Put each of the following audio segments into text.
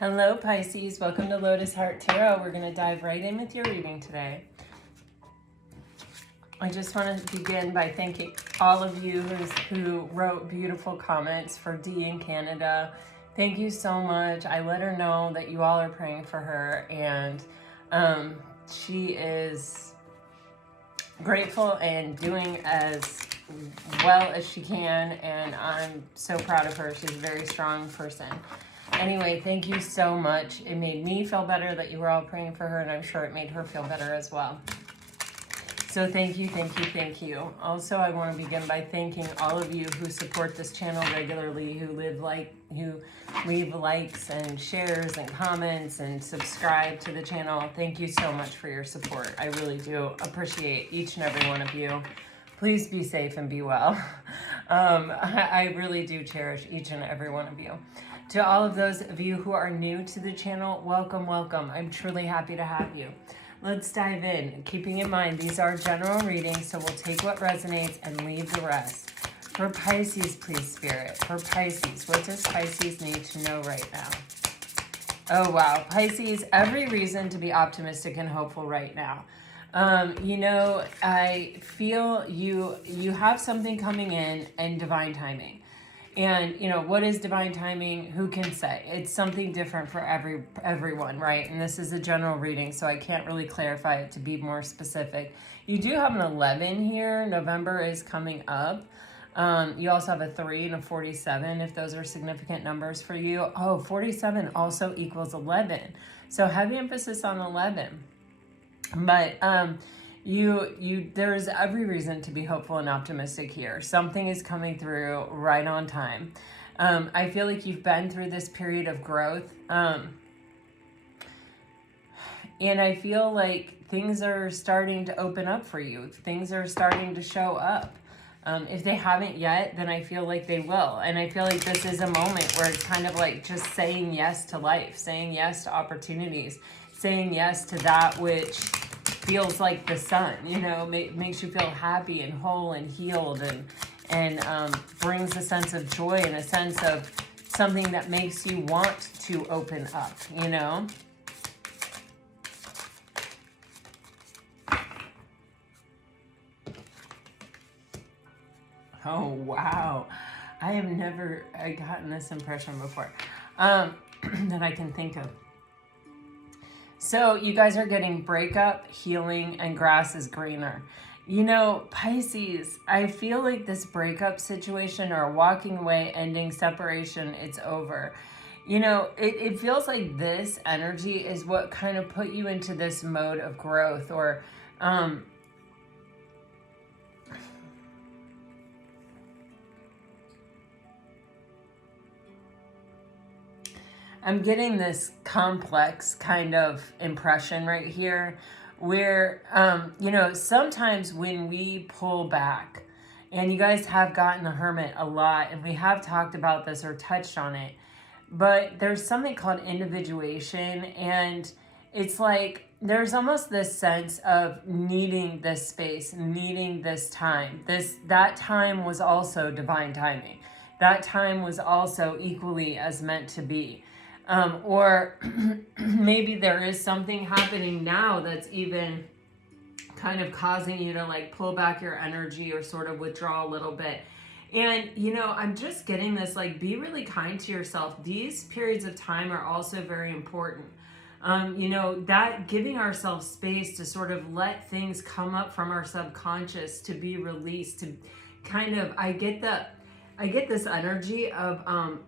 Hello Pisces, welcome to Lotus Heart Tarot. We're going to dive right in with your reading today. I just want to begin by thanking all of you who wrote beautiful comments for Dee in Canada. Thank you so much. I let her know that you all are praying for her, and she is grateful and doing as well as she can, and I'm so proud of her. She's a very strong person. Anyway, thank you so much. It made me feel better that you were all praying for her, and I'm sure it made her feel better as well. So thank you, thank you, thank you. Also, I want to begin by thanking all of you who support this channel regularly, who leave likes and shares and comments and subscribe to the channel. Thank you so much for your support. I really do appreciate each and every one of you. Please be safe and be well. I really do cherish each and every one of you. To all of those of you who are new to the channel, welcome, welcome. I'm truly happy to have you. Let's dive in. Keeping in mind, these are general readings, so we'll take what resonates and leave the rest. For Pisces, please, Spirit. For Pisces, what does Pisces need to know right now? Oh, wow. Pisces, every reason to be optimistic and hopeful right now. I feel you have something coming in and divine timing. And, what is divine timing? Who can say? It's something different for everyone, right? And this is a general reading, so I can't really clarify it to be more specific. You do have an 11 here. November is coming up. You also have a 3 and a 47, if those are significant numbers for you. Oh, 47 also equals 11. So heavy emphasis on 11. But there's every reason to be hopeful and optimistic here. Something is coming through right on time. I feel like you've been through this period of growth. And I feel like things are starting to open up for you. Things are starting to show up. If they haven't yet, then I feel like they will. And I feel like this is a moment where it's kind of like just saying yes to life, saying yes to opportunities, saying yes to that which feels like the sun, makes you feel happy and whole and healed, and brings a sense of joy and a sense of something that makes you want to open up, Oh, wow. I have never gotten this impression before that I can think of. So you guys are getting breakup, healing, and grass is greener. Pisces, I feel like this breakup situation or walking away, ending, separation, it's over. It feels like this energy is what kind of put you into this mode of growth, or I'm getting this complex kind of impression right here where, sometimes when we pull back, and you guys have gotten the Hermit a lot, and we have talked about this or touched on it, but there's something called individuation, and it's like there's almost this sense of needing this space, needing this time. That time was also divine timing. That time was also equally as meant to be. Or maybe there is something happening now that's even kind of causing you to pull back your energy or sort of withdraw a little bit. And, I'm just getting this, be really kind to yourself. These periods of time are also very important. That giving ourselves space to sort of let things come up from our subconscious to be released, to kind of, I get this energy of,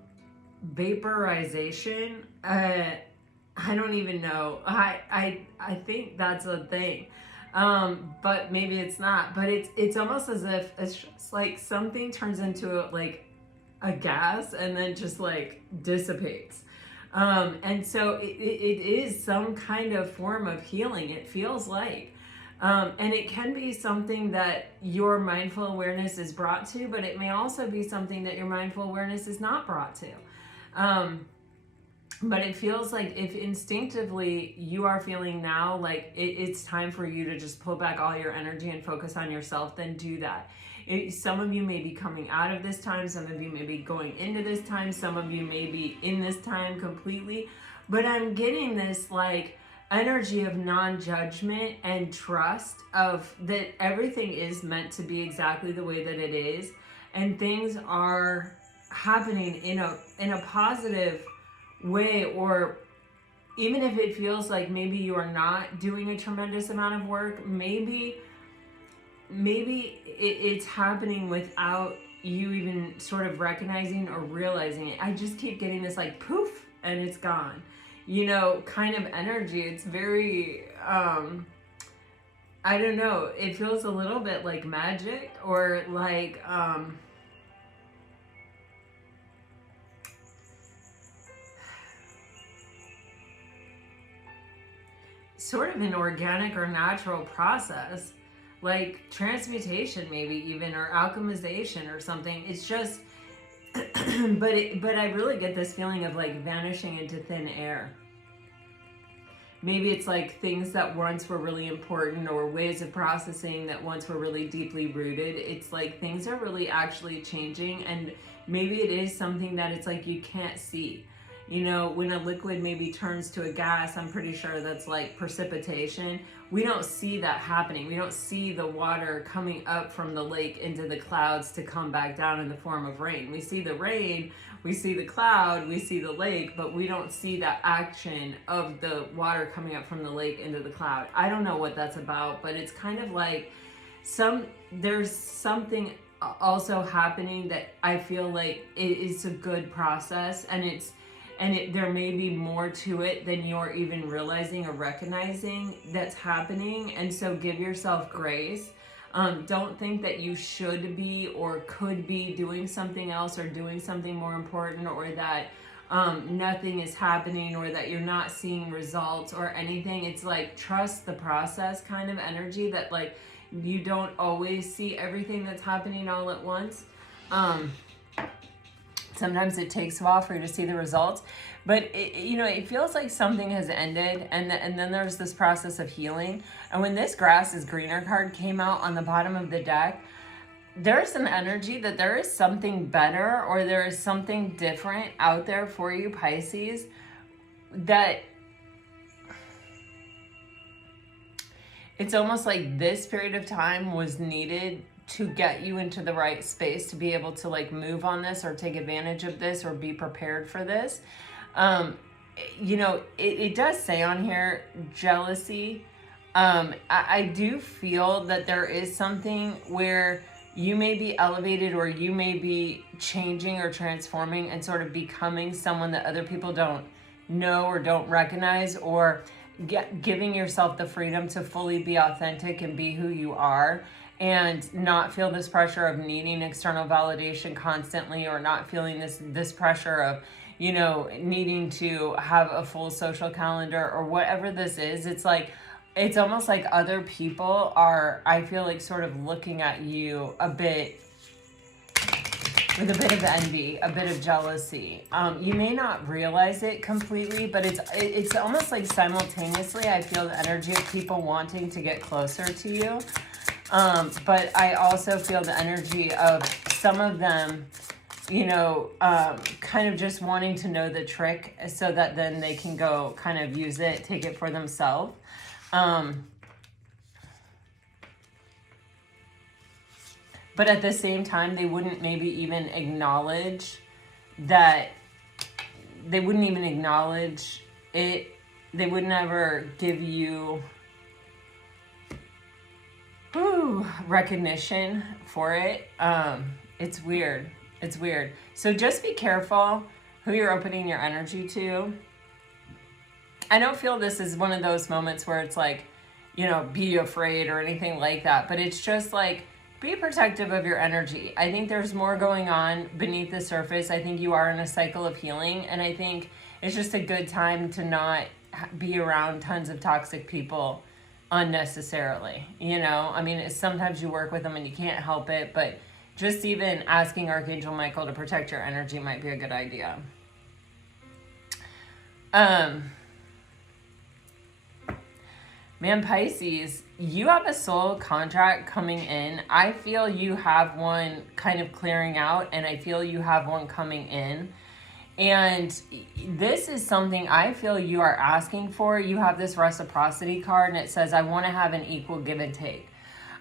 vaporization. I don't even know. I think that's a thing. But maybe it's not. But it's almost as if it's just like something turns into a gas and then just dissipates. And so it is some kind of form of healing, it feels like. And it can be something that your mindful awareness is brought to, but it may also be something that your mindful awareness is not brought to. But it feels like if instinctively you are feeling now it's time for you to just pull back all your energy and focus on yourself, then do that. Some of you may be coming out of this time, some of you may be going into this time, some of you may be in this time completely, But I'm getting this like energy of non-judgment and trust of that everything is meant to be exactly the way that it is, and things are happening in a positive way. Or even if it feels like maybe you are not doing a tremendous amount of work, maybe it's happening without you even sort of recognizing or realizing it. I just keep getting this like poof and it's gone, you know, kind of energy. It's very, I don't know, it feels a little bit like magic, or like, sort of an organic or natural process, like transmutation maybe even, or alchemization or something. It's just, but I really get this feeling of like vanishing into thin air. Maybe it's like things that once were really important, or ways of processing that once were really deeply rooted. It's like things are really actually changing, and maybe it is something that it's like you can't see. You know, when a liquid maybe turns to a gas, I'm pretty sure that's like precipitation. We don't see that happening. We don't see the water coming up from the lake into the clouds to come back down in the form of rain. We see the rain, we see the cloud, we see the lake, but we don't see that action of the water coming up from the lake into the cloud. I don't know what that's about, but it's kind of like there's something also happening that I feel like it is a good process, and there may be more to it than you're even realizing or recognizing that's happening. And so give yourself grace. Don't think that you should be or could be doing something else or doing something more important, or that nothing is happening, or that you're not seeing results or anything. It's like trust the process kind of energy, that like you don't always see everything that's happening all at once. Sometimes it takes a while for you to see the results, but it feels like something has ended, and then there's this process of healing. And when this grass is greener card came out on the bottom of the deck, there's an energy that there is something better, or there is something different out there for you, Pisces, that it's almost like this period of time was needed to get you into the right space to be able to like move on this, or take advantage of this, or be prepared for this. It does say on here, jealousy. I do feel that there is something where you may be elevated, or you may be changing or transforming and sort of becoming someone that other people don't know or don't recognize, or giving yourself the freedom to fully be authentic and be who you are, and not feel this pressure of needing external validation constantly, or not feeling this pressure of, needing to have a full social calendar, or whatever this is. It's like, it's almost like other people are, I feel like, sort of looking at you a bit with a bit of envy, a bit of jealousy. You may not realize it completely, but it's almost like simultaneously I feel the energy of people wanting to get closer to you. But I also feel the energy of some of them, kind of just wanting to know the trick, so that then they can go kind of use it, take it for themselves. But at the same time, they wouldn't maybe even acknowledge that, they wouldn't even acknowledge it. They would never give you recognition for it. It's weird. It's weird. So just be careful who you're opening your energy to. I don't feel this is one of those moments where it's like, be afraid or anything like that. But it's just like, be protective of your energy. I think there's more going on beneath the surface. I think you are in a cycle of healing. And I think it's just a good time to not be around tons of toxic people unnecessarily. Sometimes you work with them and you can't help it, but just even asking Archangel Michael to protect your energy might be a good idea. Man, Pisces, you have a soul contract coming in. I feel you have one kind of clearing out, and I feel you have one coming in. And this is something I feel you are asking for. You have this reciprocity card and it says, I want to have an equal give and take.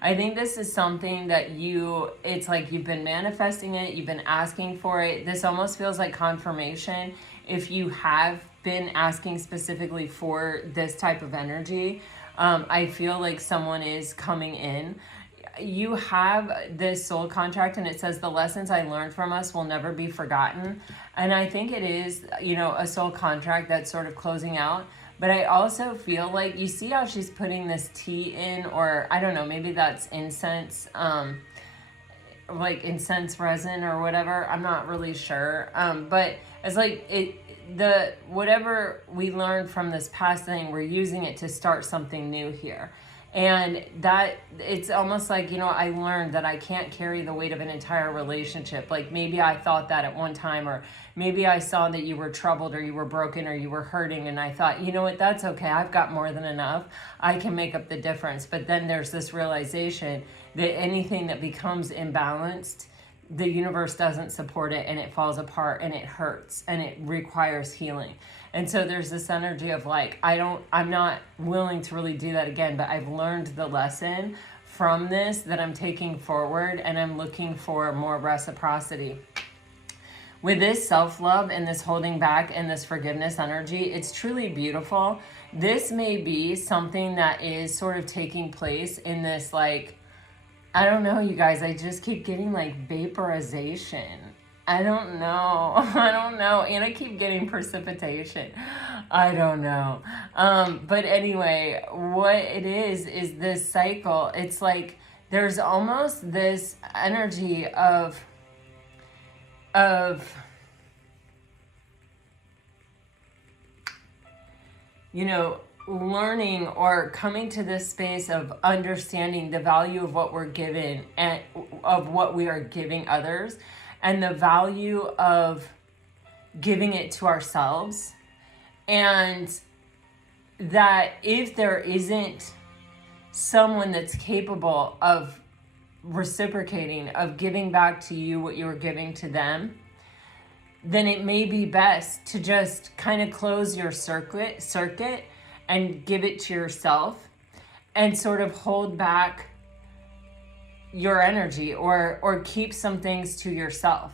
I think this is something that it's like you've been manifesting it, you've been asking for it. This almost feels like confirmation if you have been asking specifically for this type of energy. I feel like someone is coming in. You have this soul contract and it says the lessons I learned from us will never be forgotten. And I think it is, a soul contract that's sort of closing out. But I also feel like, you see how she's putting this tea in, or I don't know, maybe that's incense, like incense resin or whatever. I'm not really sure. But it's like whatever we learned from this past thing, we're using it to start something new here. And that it's almost like, I learned that I can't carry the weight of an entire relationship. Like maybe I thought that at one time, or maybe I saw that you were troubled or you were broken or you were hurting. And I thought, you know what, that's okay. I've got more than enough. I can make up the difference. But then there's this realization that anything that becomes imbalanced, the universe doesn't support it and it falls apart and it hurts and it requires healing. And so there's this energy of like, I'm not willing to really do that again, but I've learned the lesson from this that I'm taking forward, and I'm looking for more reciprocity. With this self-love and this holding back and this forgiveness energy, it's truly beautiful. This may be something that is sort of taking place in this, like, I don't know, you guys, I just keep getting like vaporization. I don't know. And I keep getting precipitation. I don't know. But anyway, what it is this cycle. It's like there's almost this energy of learning or coming to this space of understanding the value of what we're given and of what we are giving others, and the value of giving it to ourselves. And that if there isn't someone that's capable of reciprocating, of giving back to you what you were giving to them, then it may be best to just kind of close your circuit and give it to yourself and sort of hold back your energy or keep some things to yourself.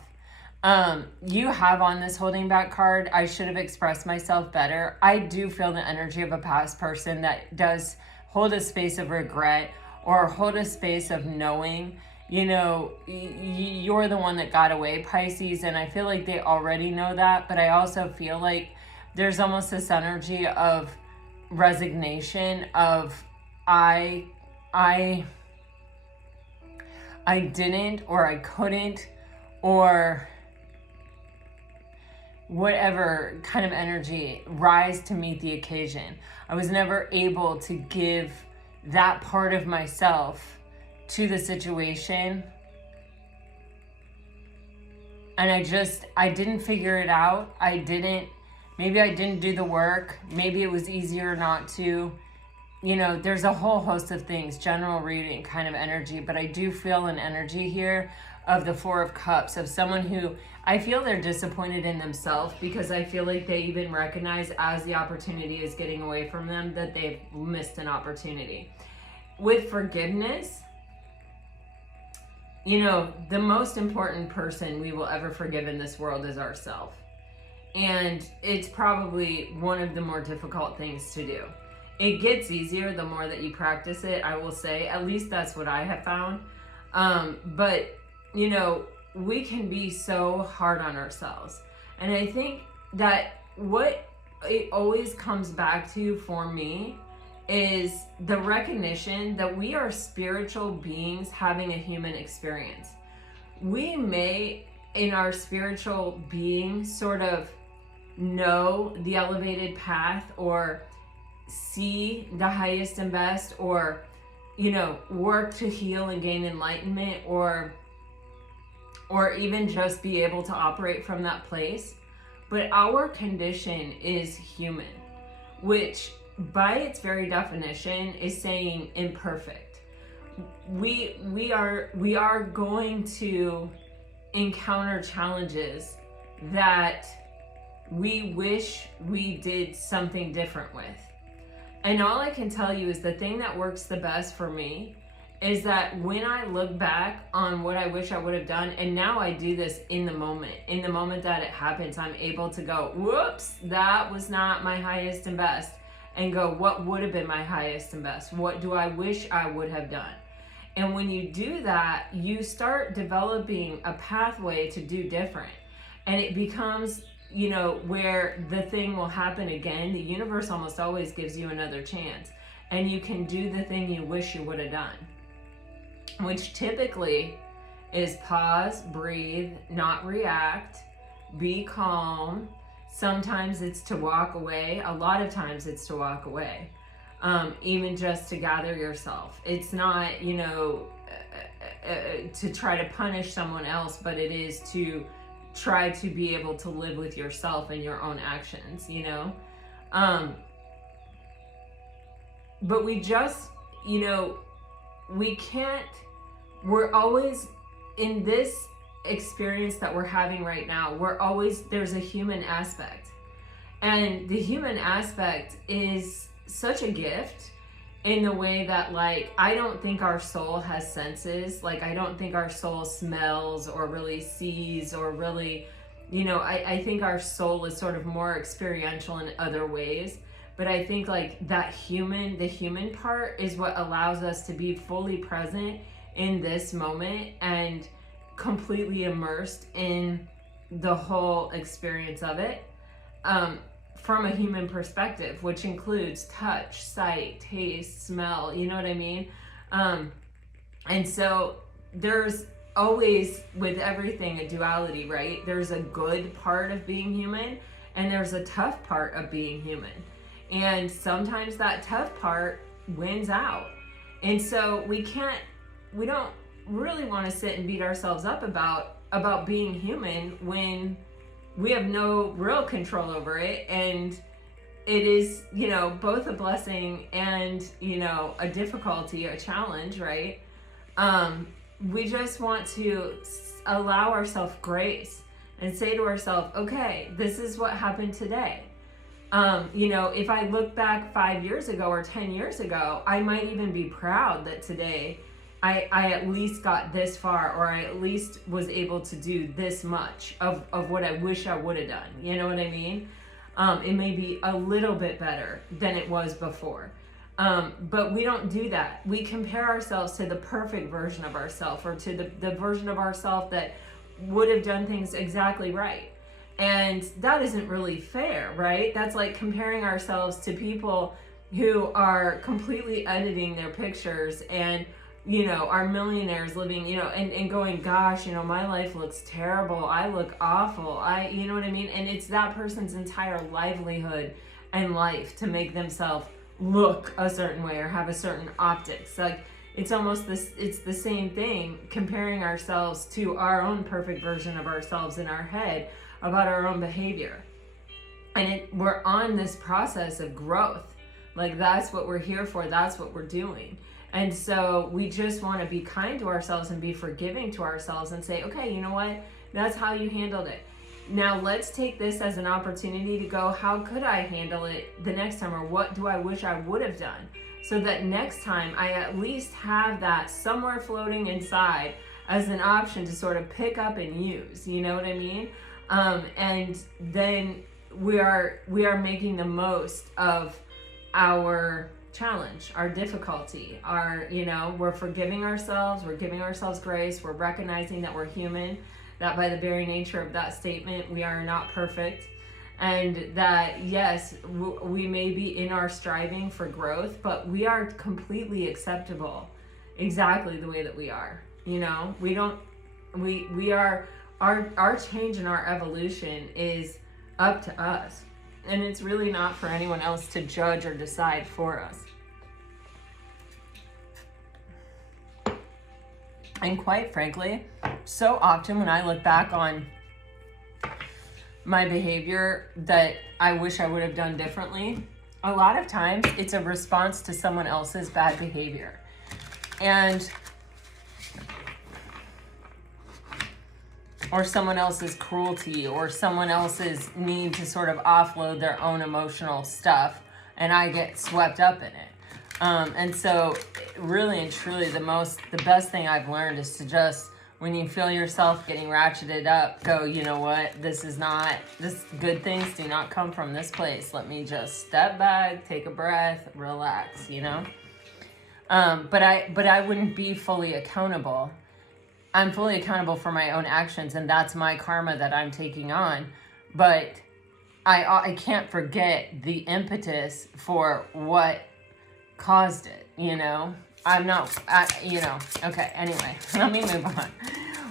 You have on this holding back card, I should have expressed myself better. I do feel the energy of a past person that does hold a space of regret or hold a space of knowing, you're the one that got away, Pisces, and I feel like they already know that. But I also feel like there's almost this energy of resignation of I didn't, or I couldn't, or whatever kind of energy, rise to meet the occasion. I was never able to give that part of myself to the situation. And I didn't figure it out. Maybe I didn't do the work. Maybe it was easier not to. There's a whole host of things, general reading kind of energy, but I do feel an energy here of the Four of Cups, of someone who I feel they're disappointed in themselves, because I feel like they even recognize as the opportunity is getting away from them that they've missed an opportunity. With forgiveness, the most important person we will ever forgive in this world is ourselves. And it's probably one of the more difficult things to do. It gets easier the more that you practice it, I will say. At least that's what I have found. But, we can be so hard on ourselves. And I think that what it always comes back to for me is the recognition that we are spiritual beings having a human experience. We may, in our spiritual being, sort of know the elevated path, or see the highest and best, or work to heal and gain enlightenment, or even just be able to operate from that place. But our condition is human, which by its very definition is saying imperfect. We are going to encounter challenges that we wish we did something different with. And all I can tell you is the thing that works the best for me is that when I look back on what I wish I would have done, and now I do this in the moment that it happens, I'm able to go, whoops, that was not my highest and best, and go, what would have been my highest and best? What do I wish I would have done? And when you do that, you start developing a pathway to do different. And it becomes, you know, where the thing will happen again. The universe almost always gives you another chance. And you can do the thing you wish you would have done, which typically is pause, breathe, not react, be calm. Sometimes it's to walk away. A lot of times it's to walk away, even just to gather yourself. It's not, you know, to try to punish someone else, but it is to try to be able to live with yourself and your own actions, you know? But we just, you know, we can't, we're always in this experience that we're having right now, there's a human aspect. And the human aspect is such a gift in the way that, like, I don't think our soul has senses. Like, I don't think our soul smells or really sees or really, you know, I think our soul is sort of more experiential in other ways. But I think like the human part is what allows us to be fully present in this moment and completely immersed in the whole experience of it, from a human perspective, which includes touch, sight, taste, smell, you know what I mean? And so there's always, with everything, a duality, right? There's a good part of being human and there's a tough part of being human. And sometimes that tough part wins out. And so we don't really want to sit and beat ourselves up about being human when we have no real control over it. And it is, you know, both a blessing and, you know, a difficulty, a challenge, right? We just want to allow ourselves grace and say to ourselves, okay, this is what happened today. You know, if I look back 5 years ago or 10 years ago, I might even be proud that today I at least got this far, or I at least was able to do this much of what I wish I would have done. You know what I mean? It may be a little bit better than it was before. But we don't do that. We compare ourselves to the perfect version of ourselves, or to the version of ourselves that would have done things exactly right. And that isn't really fair, right? That's like comparing ourselves to people who are completely editing their pictures and, you know, are millionaires living, you know, and going, gosh, you know, my life looks terrible. I look awful. You know what I mean? And it's that person's entire livelihood and life to make themselves look a certain way or have a certain optics. Like, it's almost it's the same thing, comparing ourselves to our own perfect version of ourselves in our head about our own behavior. And we're on this process of growth. Like, that's what we're here for. That's what we're doing. And so we just want to be kind to ourselves and be forgiving to ourselves and say, okay, you know what? That's how you handled it. Now let's take this as an opportunity to go, how could I handle it the next time? Or what do I wish I would have done? So that next time I at least have that somewhere floating inside as an option to sort of pick up and use. You know what I mean? And then we are making the most of our challenge, our difficulty, you know, we're forgiving ourselves, we're giving ourselves grace, we're recognizing that we're human, that by the very nature of that statement, we are not perfect, and that yes, we may be in our striving for growth, but we are completely acceptable exactly the way that we are. You know, we are, our change and our evolution is up to us. And it's really not for anyone else to judge or decide for us. And quite frankly, so often when I look back on my behavior that I wish I would have done differently, a lot of times it's a response to someone else's bad behavior. And or someone else's cruelty or someone else's need to sort of offload their own emotional stuff, and I get swept up in it. And so really and truly the best thing I've learned is to just, when you feel yourself getting ratcheted up, go, you know what, this good things do not come from this place. Let me just step back, take a breath, relax, you know? But I wouldn't be fully accountable. I'm fully accountable for my own actions, and that's my karma that I'm taking on. But I can't forget the impetus for what caused it, you know? Okay, anyway, let me move on.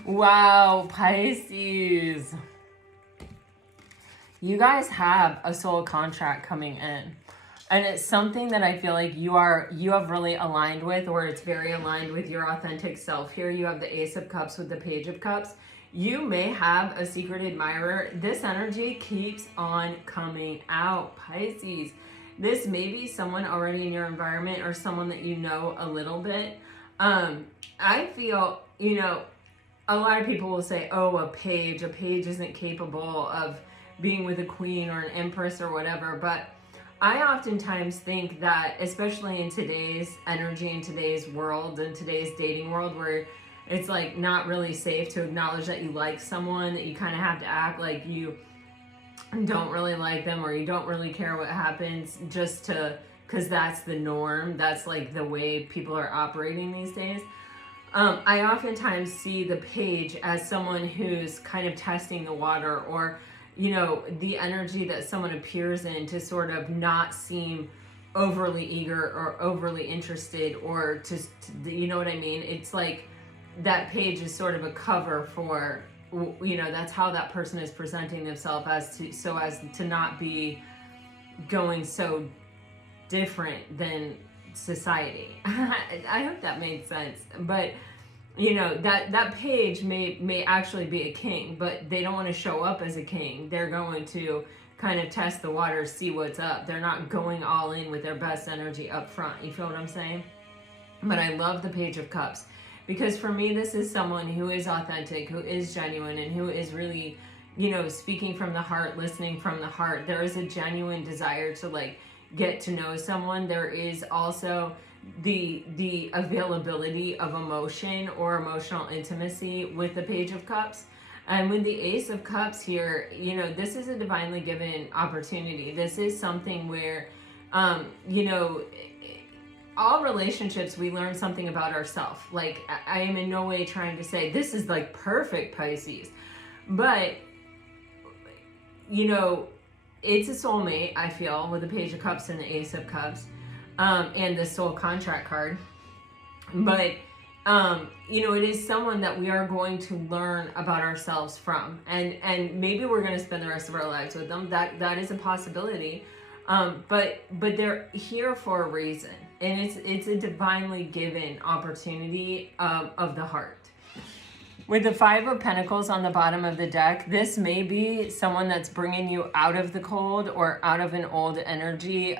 Wow, Pisces. You guys have a soul contract coming in. And it's something that I feel like you have really aligned with, or it's very aligned with your authentic self. Here you have the Ace of Cups with the Page of Cups. You may have a secret admirer. This energy keeps on coming out, Pisces. This may be someone already in your environment or someone that you know a little bit. I feel, a lot of people will say, oh, a page isn't capable of being with a queen or an empress or whatever. But I oftentimes think that, especially in today's energy, in today's world, in today's dating world, where it's like not really safe to acknowledge that you like someone, that you kind of have to act like you don't really like them or you don't really care what happens because that's the norm. That's like the way people are operating these days. I oftentimes see the page as someone who's kind of testing the water, or the energy that someone appears in to sort of not seem overly eager or overly interested, or to you know what I mean? It's like that page is sort of a cover for, that's how that person is presenting themselves so as to not be going so different than society. I hope that made sense. But that page may actually be a king, but they don't want to show up as a king. They're going to kind of test the waters, see what's up. They're not going all in with their best energy up front. You feel what I'm saying? But I love the Page of Cups, because for me, this is someone who is authentic, who is genuine, and who is really, speaking from the heart, listening from the heart. There is a genuine desire to get to know someone. There is also the availability of emotion or emotional intimacy with the Page of Cups. And with the Ace of Cups here, this is a divinely given opportunity. This is something where, all relationships, we learn something about ourselves. Like, I am in no way trying to say this is perfect, Pisces. But, it's a soulmate, I feel, with the Page of Cups and the Ace of Cups. And the soul contract card. But, it is someone that we are going to learn about ourselves from. And maybe we're going to spend the rest of our lives with them. That is a possibility. But they're here for a reason. And it's a divinely given opportunity of the heart. With the Five of Pentacles on the bottom of the deck, this may be someone that's bringing you out of the cold or out of an old energy.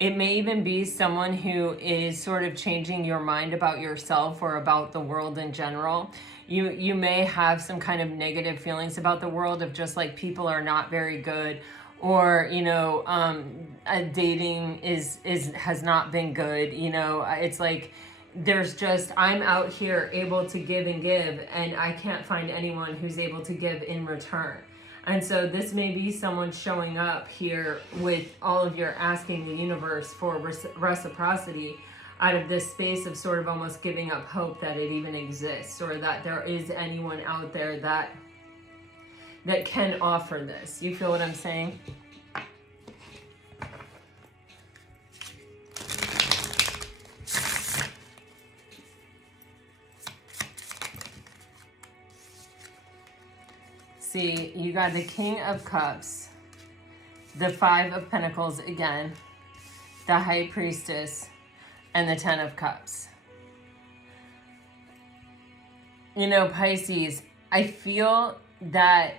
It may even be someone who is sort of changing your mind about yourself or about the world in general. You may have some kind of negative feelings about the world, of just like people are not very good, or dating has not been good. It's like there's just, I'm out here able to give and give, and I can't find anyone who's able to give in return. And so this may be someone showing up here with all of your asking the universe for reciprocity, out of this space of sort of almost giving up hope that it even exists, or that there is anyone out there that can offer this. You feel what I'm saying? See, you got the King of Cups, the Five of Pentacles again, the High Priestess, and the Ten of Cups. Pisces, I feel that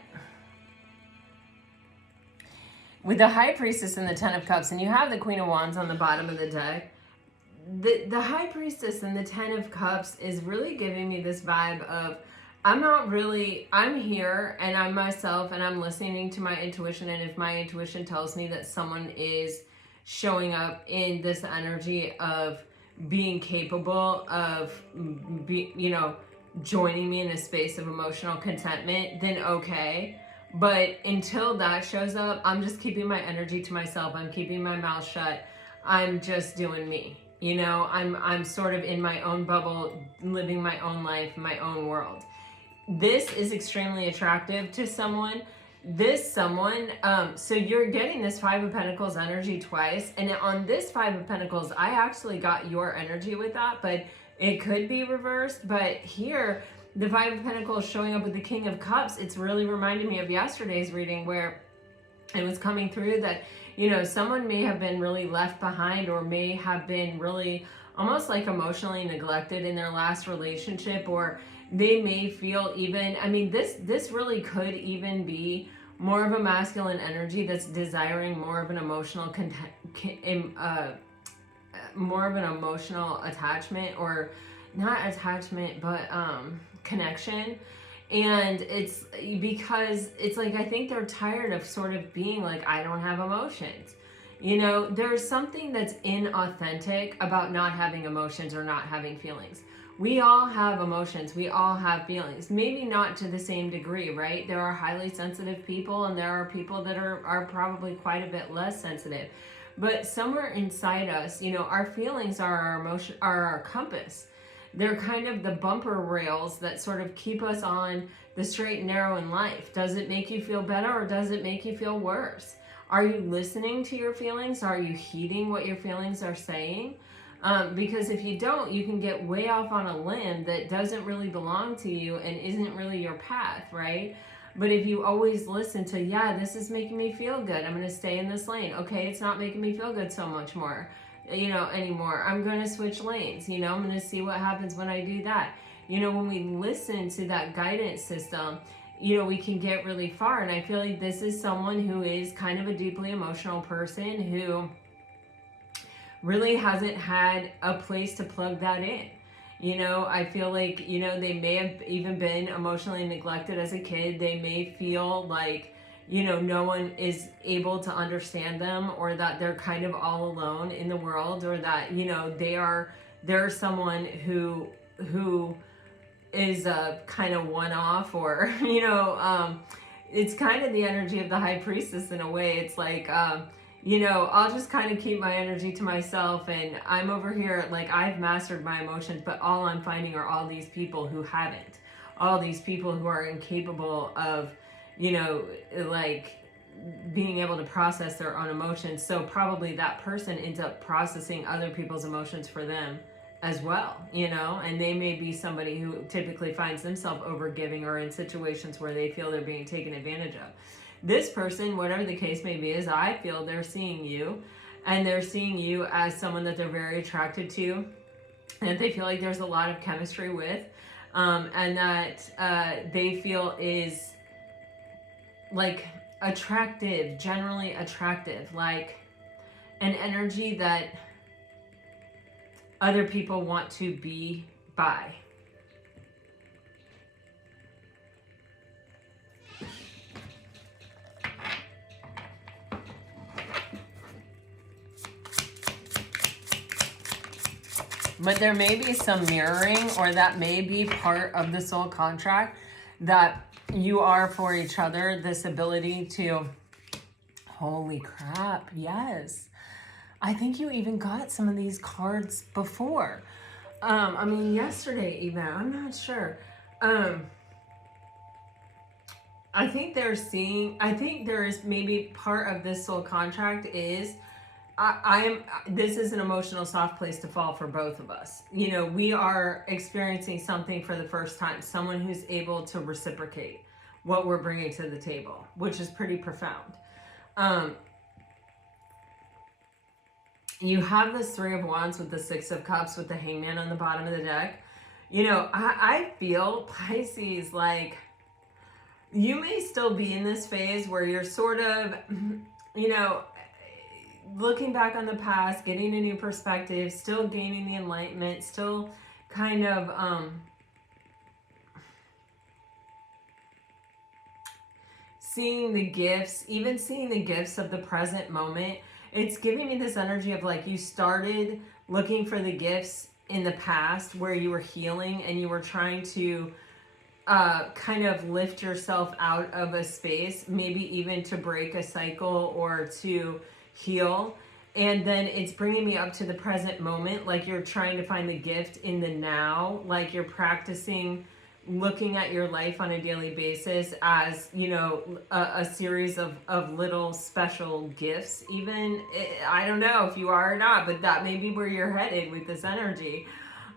with the High Priestess and the Ten of Cups, and you have the Queen of Wands on the bottom of the deck, the High Priestess and the Ten of Cups is really giving me this vibe of I'm here and I'm myself and I'm listening to my intuition. And if my intuition tells me that someone is showing up in this energy of being capable of, joining me in a space of emotional contentment, then okay. But until that shows up, I'm just keeping my energy to myself. I'm keeping my mouth shut. I'm just doing me. I'm sort of in my own bubble, living my own life, my own world. This is extremely attractive to someone. So you're getting this Five of Pentacles energy twice. And on this Five of Pentacles, I actually got your energy with that, but it could be reversed. But here, the Five of Pentacles showing up with the King of Cups, it's really reminding me of yesterday's reading where it was coming through that, someone may have been really left behind or may have been really almost like emotionally neglected in their last relationship, or they may feel even, this really could even be more of a masculine energy that's desiring more of an emotional more of an emotional attachment, or not attachment, but connection. And it's because it's like, I think they're tired of sort of being like, I don't have emotions. There's something that's inauthentic about not having emotions or not having feelings. We all have emotions. We all have feelings. Maybe not to the same degree, right? There are highly sensitive people and there are people that are probably quite a bit less sensitive. But somewhere inside us, our feelings are our emotion, are our compass. They're kind of the bumper rails that sort of keep us on the straight and narrow in life. Does it make you feel better or does it make you feel worse? Are you listening to your feelings? Are you heeding what your feelings are saying? Because if you don't, you can get way off on a limb that doesn't really belong to you and isn't really your path, right? But if you always listen to, yeah, this is making me feel good, I'm going to stay in this lane. Okay, it's not making me feel good so much more, anymore. I'm going to switch lanes, I'm going to see what happens when I do that. When we listen to that guidance system, we can get really far. And I feel like this is someone who is kind of a deeply emotional person who really hasn't had a place to plug that in. I feel like, they may have even been emotionally neglected as a kid. They may feel like, no one is able to understand them, or that they're kind of all alone in the world, or that, they're someone who is a kind of one-off, or, it's kind of the energy of the High Priestess in a way. It's like, I'll just kind of keep my energy to myself, and I'm over here like I've mastered my emotions, but all I'm finding are all these people who haven't. All these people who are incapable of, like being able to process their own emotions. So probably that person ends up processing other people's emotions for them as well, and they may be somebody who typically finds themselves overgiving or in situations where they feel they're being taken advantage of. This person, whatever the case may be, is I feel they're seeing you, and they're seeing you as someone that they're very attracted to, and they feel like there's a lot of chemistry with, and that they feel is like attractive, generally attractive, like an energy that other people want to be by. But there may be some mirroring, or that may be part of the soul contract, that you are for each other, this ability to, holy crap, yes. I think you even got some of these cards before. Yesterday even, I'm not sure. I think there is maybe part of this soul contract is, this is an emotional soft place to fall for both of us. We are experiencing something for the first time, someone who's able to reciprocate what we're bringing to the table, which is pretty profound. You have this Three of Wands with the Six of Cups with the Hangman on the bottom of the deck. I feel, Pisces, like you may still be in this phase where you're sort of, looking back on the past, getting a new perspective, still gaining the enlightenment, still kind of seeing the gifts, even seeing the gifts of the present moment. It's giving me this energy of like you started looking for the gifts in the past where you were healing and you were trying to kind of lift yourself out of a space, maybe even to break a cycle or to heal. And then it's bringing me up to the present moment, like you're trying to find the gift in the now, like you're practicing looking at your life on a daily basis as, you know, a series of little special gifts. Even, I don't know if you are or not, but that may be where you're headed with this energy.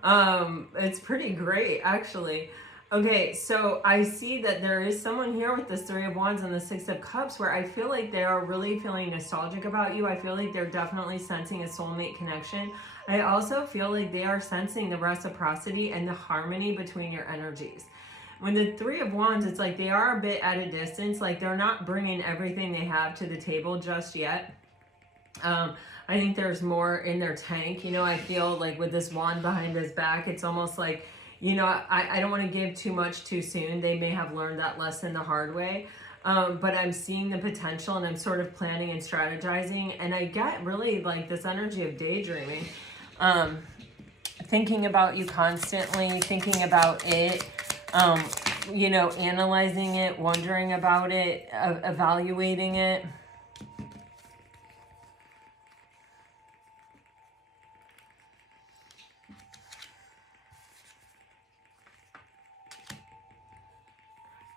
It's pretty great, actually. Okay, so I see that there is someone here with this Three of Wands and the Six of Cups where I feel like they are really feeling nostalgic about you. I feel like they're definitely sensing a soulmate connection. I also feel like they are sensing the reciprocity and the harmony between your energies. When the Three of Wands, it's like they are a bit at a distance, like they're not bringing everything they have to the table just yet. I think there's more in their tank. You know, I feel like with this wand behind his back, it's almost like, you know, I don't want to give too much too soon. They may have learned that lesson the hard way. But I'm seeing the potential and I'm sort of planning and strategizing. And I get really like this energy of daydreaming. Thinking about you constantly, thinking about it, you know, analyzing it, wondering about it, evaluating it.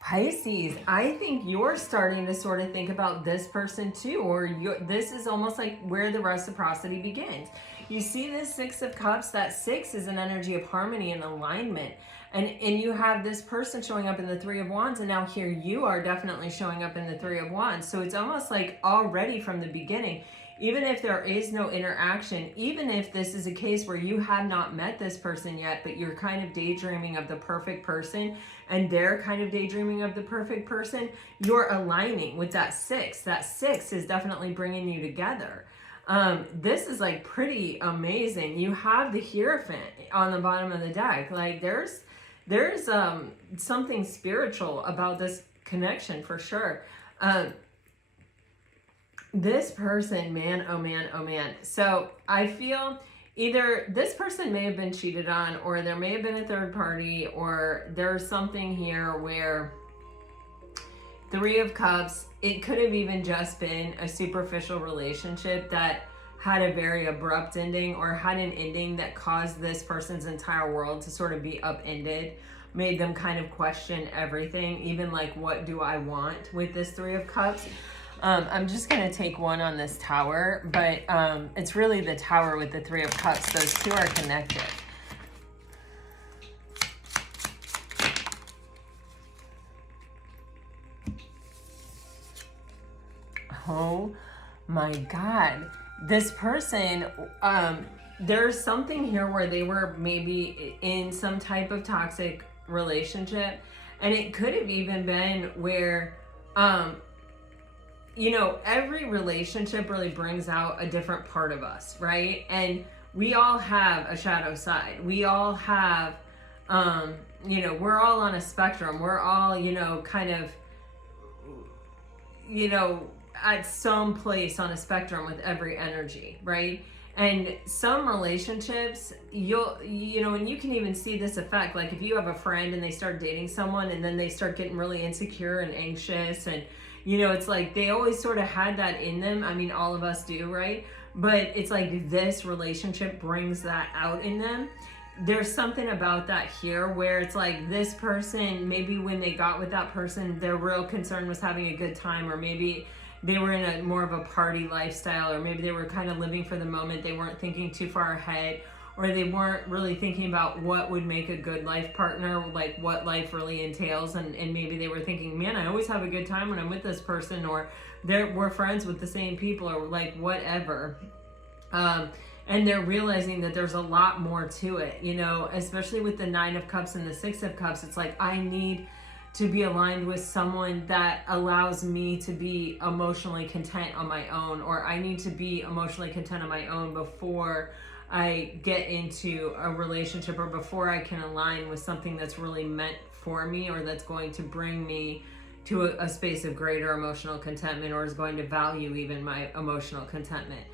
Pisces, I think you're starting to sort of think about this person too, or this is almost like where the reciprocity begins. You see this Six of Cups, that six is an energy of harmony and alignment. And you have this person showing up in the Three of Wands, and now here you are definitely showing up in the Three of Wands. So it's almost like already from the beginning, even if there is no interaction, even if this is a case where you have not met this person yet, but you're kind of daydreaming of the perfect person, and they're kind of daydreaming of the perfect person, you're aligning with that six. That six is definitely bringing you together. This is like pretty amazing. You have the Hierophant on the bottom of the deck. Like there's something spiritual about this connection for sure. This person, man, oh man, oh man. So I feel either this person may have been cheated on, or there may have been a third party, or there's something here where Three of Cups, it could have even just been a superficial relationship that had a very abrupt ending, or had an ending that caused this person's entire world to sort of be upended, made them kind of question everything, even like, what do I want with this Three of Cups? I'm just going to take one on this Tower, but it's really the Tower with the Three of Cups. Those two are connected. Oh my God. This person, there's something here where they were maybe in some type of toxic relationship, and it could have even been where, you know, every relationship really brings out a different part of us, right? And we all have a shadow side. We all have, you know, we're all on a spectrum. We're all, you know, kind of, you know, at some place on a spectrum with every energy, right? And some relationships, you know, and you can even see this effect. Like if you have a friend and they start dating someone and then they start getting really insecure and anxious, and you know, it's like they always sort of had that in them. I mean, all of us do, right? But it's like this relationship brings that out in them. There's something about that here where it's like this person, maybe when they got with that person, their real concern was having a good time, or maybe they were in a more of a party lifestyle, or maybe they were kind of living for the moment. They weren't thinking too far ahead, or they weren't really thinking about what would make a good life partner, like what life really entails. And maybe they were thinking, man, I always have a good time when I'm with this person, or we're friends with the same people, or like whatever. And they're realizing that there's a lot more to it, you know, especially with the Nine of Cups and the Six of Cups. It's like, I need to be aligned with someone that allows me to be emotionally content on my own, or I need to be emotionally content on my own before I get into a relationship, or before I can align with something that's really meant for me, or that's going to bring me to a space of greater emotional contentment, or is going to value even my emotional contentment.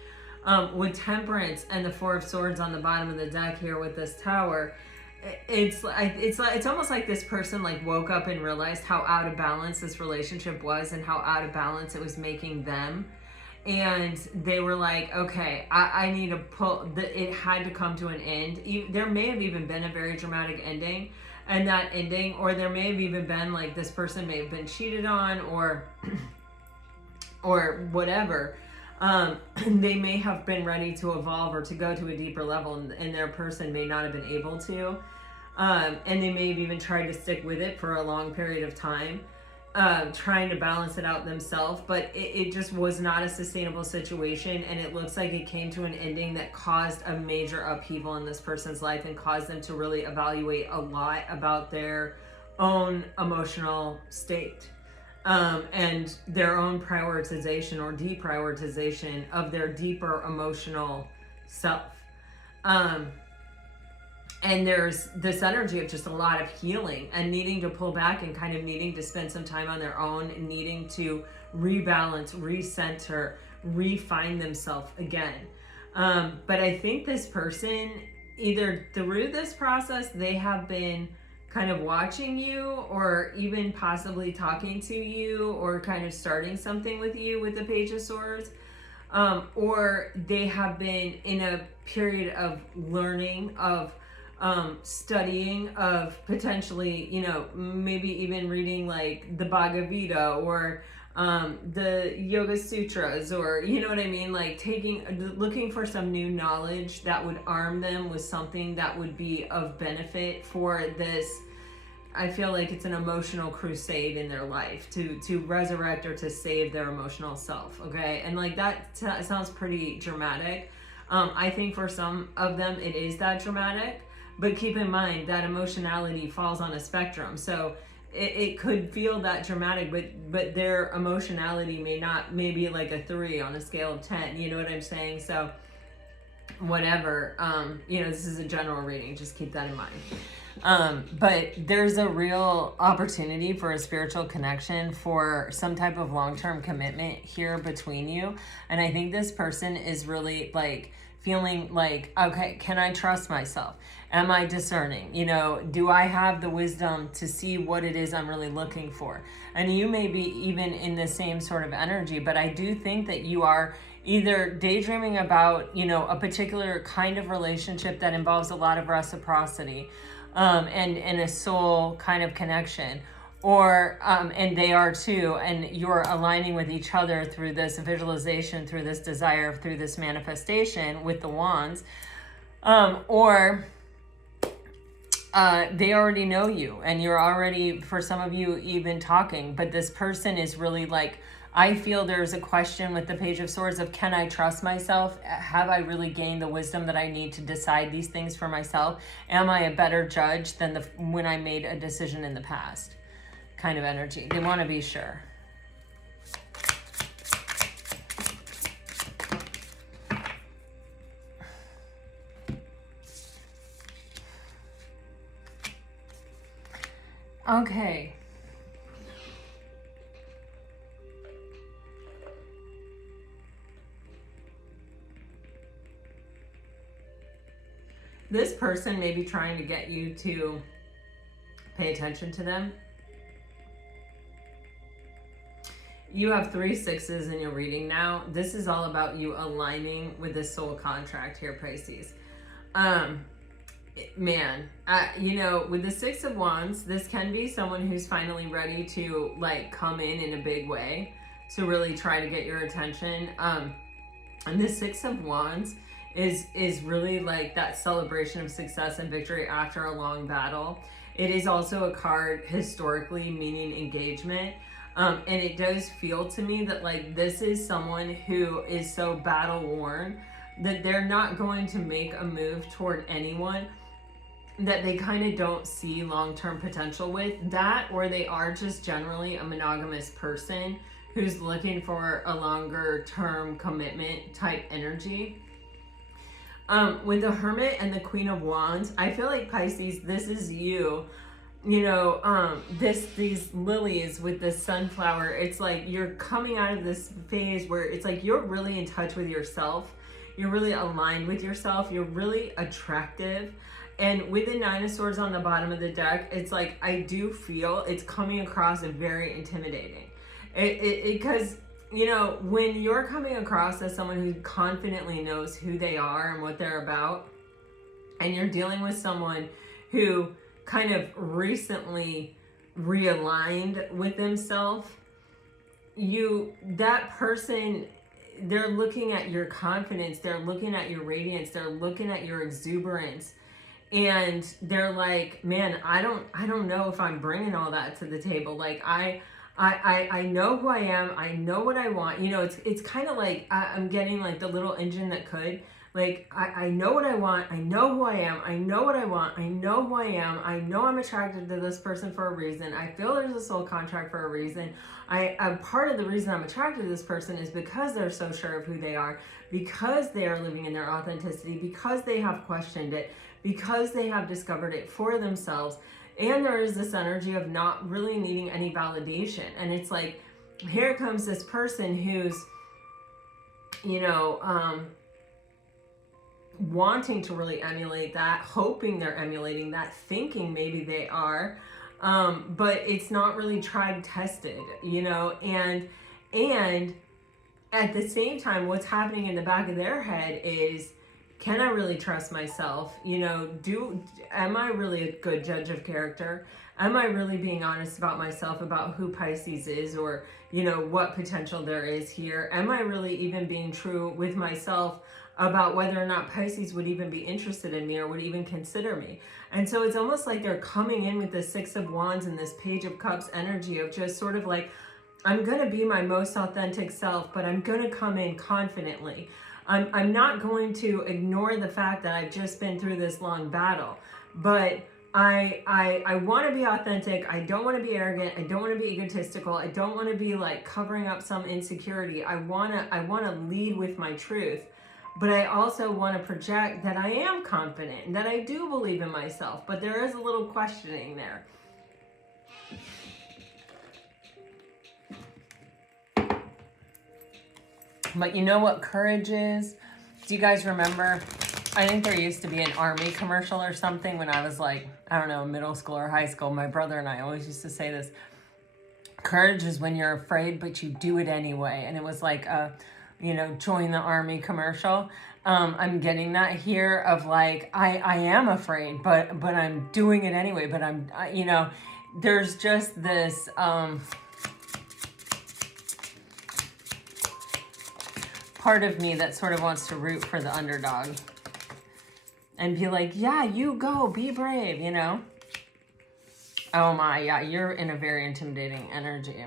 With Temperance and the Four of Swords on the bottom of the deck here with this Tower, it's almost like this person like woke up and realized how out of balance this relationship was and how out of balance it was making them. And they were like, okay, I need to pull, it had to come to an end. There may have even been a very dramatic ending, and that ending, or there may have even been like this person may have been cheated on or whatever. They may have been ready to evolve or to go to a deeper level, and their person may not have been able to. And they may have even tried to stick with it for a long period of time, trying to balance it out themselves, but it just was not a sustainable situation, and it looks like it came to an ending that caused a major upheaval in this person's life and caused them to really evaluate a lot about their own emotional state. And their own prioritization or deprioritization of their deeper emotional self. And there's this energy of just a lot of healing and needing to pull back and kind of needing to spend some time on their own and needing to rebalance, recenter, refine themselves again. But I think this person, either through this process, they have been kind of watching you, or even possibly talking to you, or kind of starting something with you with the Page of Swords, or they have been in a period of learning, of studying, of potentially, you know, maybe even reading like the Bhagavad Gita or the Yoga Sutras, or you know what I mean, like looking for some new knowledge that would arm them with something that would be of benefit for this. I feel like it's an emotional crusade in their life to resurrect or to save their emotional self. Okay, and like that sounds pretty dramatic. I think for some of them it is that dramatic, but keep in mind that emotionality falls on a spectrum, so it could feel that dramatic, but their emotionality may be like a 3 on a scale of 10. You know what I'm saying? So whatever, you know, this is a general reading, just keep that in mind. But there's a real opportunity for a spiritual connection, for some type of long-term commitment here between you. And I think this person is really like feeling like, okay, can I trust myself? Am I discerning? You know, do I have the wisdom to see what it is I'm really looking for? And you may be even in the same sort of energy, but I do think that you are either daydreaming about, you know, a particular kind of relationship that involves a lot of reciprocity, and a soul kind of connection, or and they are too, and you're aligning with each other through this visualization, through this desire, through this manifestation with the wands, or they already know you and you're already, for some of you, even talking, but this person is really like, I feel there's a question with the Page of Swords of, can I trust myself? Have I really gained the wisdom that I need to decide these things for myself? Am I a better judge than when I made a decision in the past? Kind of energy. They want to be sure. Okay. This person may be trying to get you to pay attention to them. You have 3 6s in your reading now. This is all about you aligning with the soul contract here, Pisces. Man, you know, with the 6 of Wands, this can be someone who's finally ready to like come in a big way to really try to get your attention. And the 6 of Wands is really like that celebration of success and victory after a long battle. It is also a card historically meaning engagement. And it does feel to me that like this is someone who is so battle worn that they're not going to make a move toward anyone that they kind of don't see long-term potential with. That, or they are just generally a monogamous person who's looking for a longer term commitment type energy. With the Hermit and the Queen of Wands, I feel like, Pisces, this is you these lilies with this sunflower, it's like you're coming out of this phase where it's like you're really in touch with yourself. You're really aligned with yourself. You're really attractive. And with the Nine of Swords on the bottom of the deck, it's like I do feel it's coming across as very intimidating. Because, when you're coming across as someone who confidently knows who they are and what they're about, and you're dealing with someone who kind of recently realigned with themselves, that person, they're looking at your confidence, they're looking at your radiance, they're looking at your exuberance, and they're like, man, I don't know if I'm bringing all that to the table. Like I know who I am, I know what I want. It's kind of like I'm getting like the little engine that could. Like, I know what I want, I know who I am, I know what I want, I know who I am, I know I'm attracted to this person for a reason, I feel there's a soul contract for a reason. A part of the reason I'm attracted to this person is because they're so sure of who they are, because they are living in their authenticity, because they have questioned it, because they have discovered it for themselves. And there is this energy of not really needing any validation. And it's like, here comes this person who's, wanting to really emulate that, hoping they're emulating that, thinking maybe they are, but it's not really tried tested, and at the same time, what's happening in the back of their head is, can I really trust myself? Am I really a good judge of character? Am I really being honest about myself, about who Pisces is, or what potential there is here? Am I really even being true with myself about whether or not Pisces would even be interested in me or would even consider me? And so it's almost like they're coming in with the Six of Wands and this Page of Cups energy of just sort of like, I'm going to be my most authentic self, but I'm going to come in confidently. I'm not going to ignore the fact that I've just been through this long battle, but I want to be authentic. I don't want to be arrogant. I don't want to be egotistical. I don't want to be like covering up some insecurity. I want to lead with my truth. But I also want to project that I am confident and that I do believe in myself. But there is a little questioning there. But you know what courage is? Do you guys remember? I think there used to be an Army commercial or something when I was like, I don't know, middle school or high school. My brother and I always used to say this. Courage is when you're afraid, but you do it anyway. And it was like a, join the Army commercial. I'm getting that here of like, I am afraid, but I'm doing it anyway. But there's just this, part of me that sort of wants to root for the underdog and be like, yeah, you go, be brave, Oh my, yeah, you're in a very intimidating energy.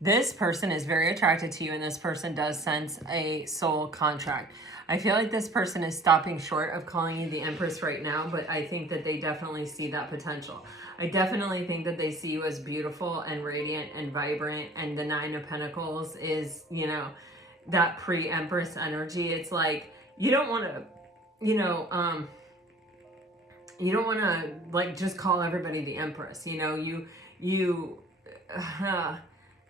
This person is very attracted to you, and this person does sense a soul contract. I feel like this person is stopping short of calling you the Empress right now, but I think that they definitely see that potential. I definitely think that they see you as beautiful and radiant and vibrant, and the Nine of Pentacles is, that pre-Empress energy. It's like, you don't want to, you don't want to like just call everybody the Empress,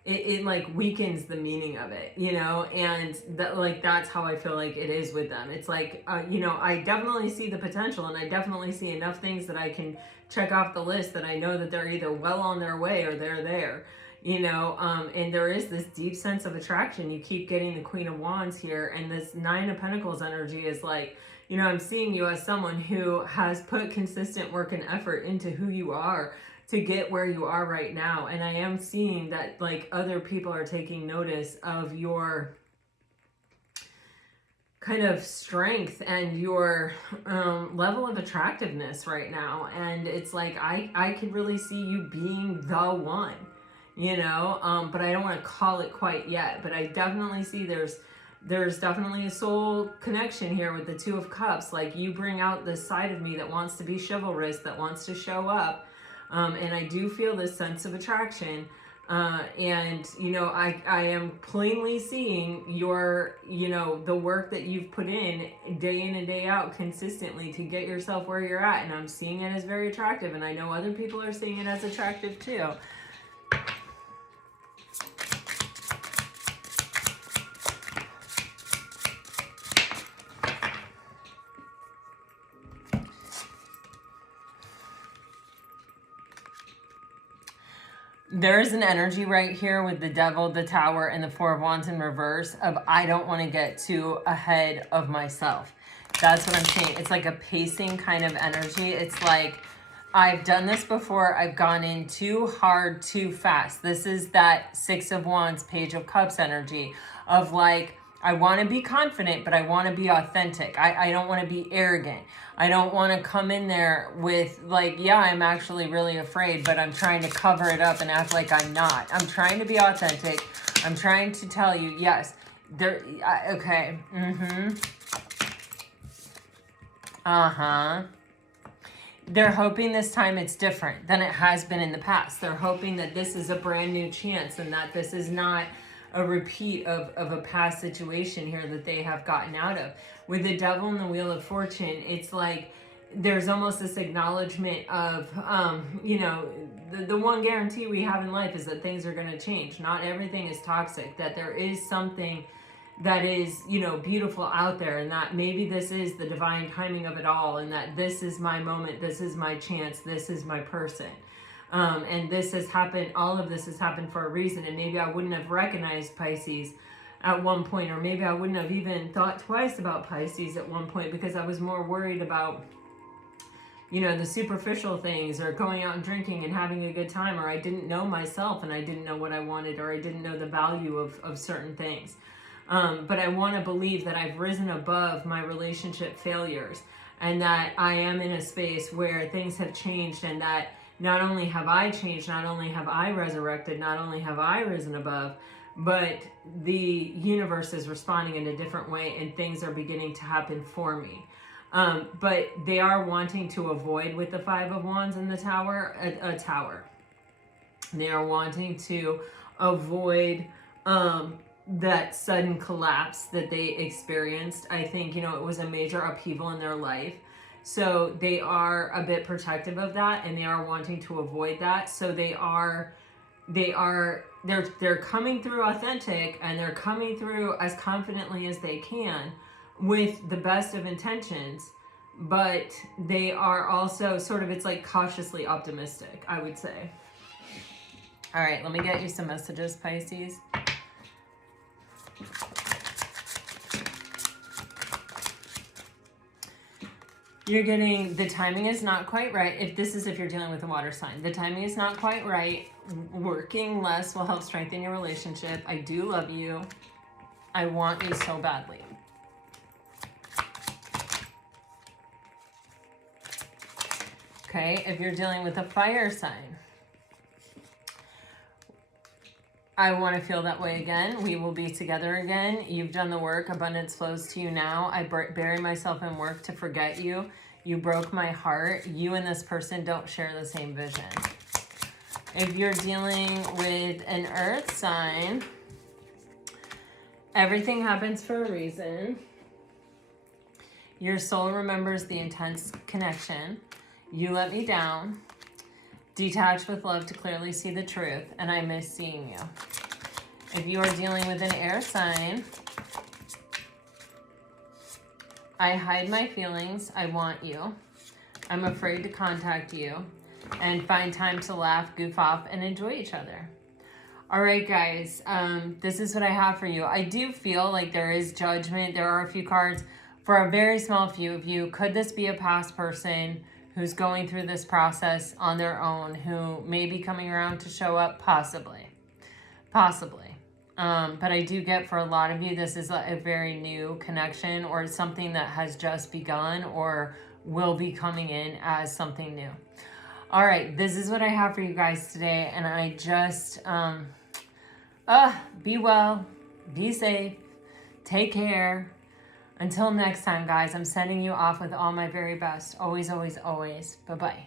it like weakens the meaning of it, and that like, that's how I feel like it is with them. It's like, I definitely see the potential, and I definitely see enough things that I can check off the list that I know that they're either well on their way or they're there, and there is this deep sense of attraction. You keep getting the Queen of Wands here, and this Nine of Pentacles energy is like, I'm seeing you as someone who has put consistent work and effort into who you are to get where you are right now. And I am seeing that like other people are taking notice of your kind of strength and your level of attractiveness right now. And it's like, I could really see you being the one, but I don't want to call it quite yet. But I definitely see there's definitely a soul connection here with the Two of Cups. Like, you bring out this side of me that wants to be chivalrous, that wants to show up. And I do feel this sense of attraction. And, you know, I am plainly seeing your, you know, the work that you've put in and day out consistently to get yourself where you're at. And I'm seeing it as very attractive. And I know other people are seeing it as attractive too. There's an energy right here with the Devil, the Tower, and the Four of Wands in reverse of I don't want to get too ahead of myself. That's what I'm saying. It's like a pacing kind of energy. It's like I've done this before. I've gone in too hard, too fast. This is that Six of Wands, Page of Cups energy of like, I want to be confident, but I want to be authentic. I don't want to be arrogant. I don't want to come in there with like, yeah, I'm actually really afraid, but I'm trying to cover it up and act like I'm not. I'm trying to be authentic. I'm trying to tell you, yes, there, okay. They're hoping this time it's different than it has been in the past. They're hoping that this is a brand new chance and that this is not a repeat of a past situation here that they have gotten out of. With the Devil and the Wheel of Fortune, it's like there's almost this acknowledgement of, you know, the one guarantee we have in life is that things are going to change. Not everything is toxic, that there is something that is, you know, beautiful out there, and that maybe this is the divine timing of it all, and that this is my moment, this is my chance, this is my person. And this has happened, all of this has happened for a reason, and maybe I wouldn't have recognized Pisces at one point, or maybe I wouldn't have even thought twice about Pisces at one point because I was more worried about, you know, the superficial things, or going out and drinking and having a good time, or I didn't know myself and I didn't know what I wanted, or I didn't know the value of certain things. But I want to believe that I've risen above my relationship failures, and that I am in a space where things have changed, and that not only have I changed, not only have I resurrected, not only have I risen above, but the universe is responding in a different way and things are beginning to happen for me. But they are wanting to avoid, with the Five of Wands in the Tower, a tower. They are wanting to avoid that sudden collapse that they experienced. I think, you know, it was a major upheaval in their life. So they are a bit protective of that, and they are wanting to avoid that. So they're coming through authentic, and they're coming through as confidently as they can with the best of intentions, but they are also sort of, it's like cautiously optimistic, I would say. All right, let me get you some messages, Pisces. You're getting, the timing is not quite right. If you're dealing with a water sign, the timing is not quite right. Working less will help strengthen your relationship. I do love you. I want you so badly. Okay, if you're dealing with a fire sign, I want to feel that way again. We will be together again. You've done the work. Abundance flows to you now. I bury myself in work to forget you. You broke my heart. You and this person don't share the same vision. If you're dealing with an earth sign, everything happens for a reason. Your soul remembers the intense connection. You let me down. Detached with love to clearly see the truth, and I miss seeing you. If you are dealing with an air sign, I hide my feelings. I want you. I'm afraid to contact you, and find time to laugh, goof off, and enjoy each other. All right, guys, this is what I have for you. I do feel like there is judgment. There are a few cards for a very small few of you. Could this be a past person who's going through this process on their own, who may be coming around to show up? Possibly. But I do get, for a lot of you, this is a very new connection, or something that has just begun or will be coming in as something new. All right, this is what I have for you guys today, and I just, be well, be safe, take care. Until next time, guys, I'm sending you off with all my very best. Always, always, always. Bye-bye.